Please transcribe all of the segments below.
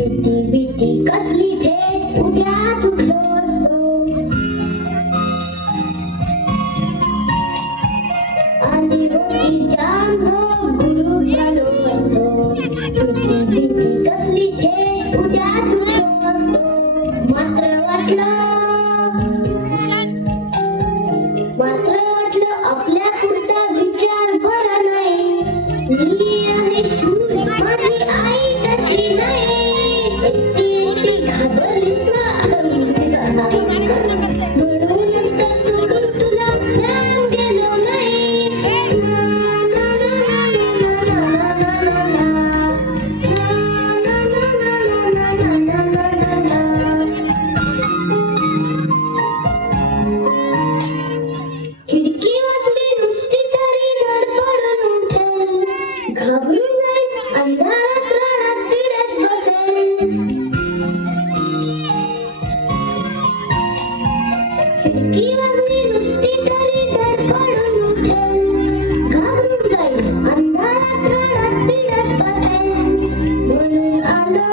भीती भीती कसली थेट उद्या तुटलो असतो आणि गोटीच्या गुरु झालो असतो भीती भीती कसली थेट उद्या तुटलो असतो मात्र वाटलं आपल्या पुरता विचार बरा नाही मी आहे शूर माझी आई तशी नाही एकटी घाबरलीस ना म्हणूनच तर सोडून तुला लांब गेलो नाही खिडकी वाजली नुसती तरी धडपडून उठेल घाबरून जाईल अंधारात रानात फिरत बसेल खिडकी वाजली नुसती तरी धडपडून उठेल घाबरून जाईल अंधारात रानात फिरत बसेल म्हणून आलो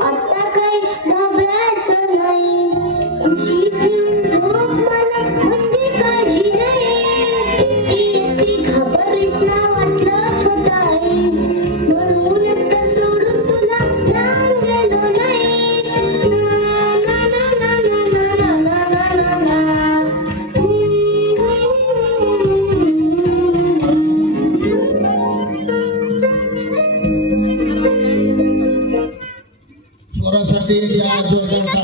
आता काही घाबरायचं नाही उशी फिरून झोप मला म्हणजे काळजी नाही एकटी घाबरलीस ना वाटलंच होतं आई म्हणूनच तर सोडून तुला लांब गेलो नाही ना ना ना ना ना ना ना ना ना स्वरासाठी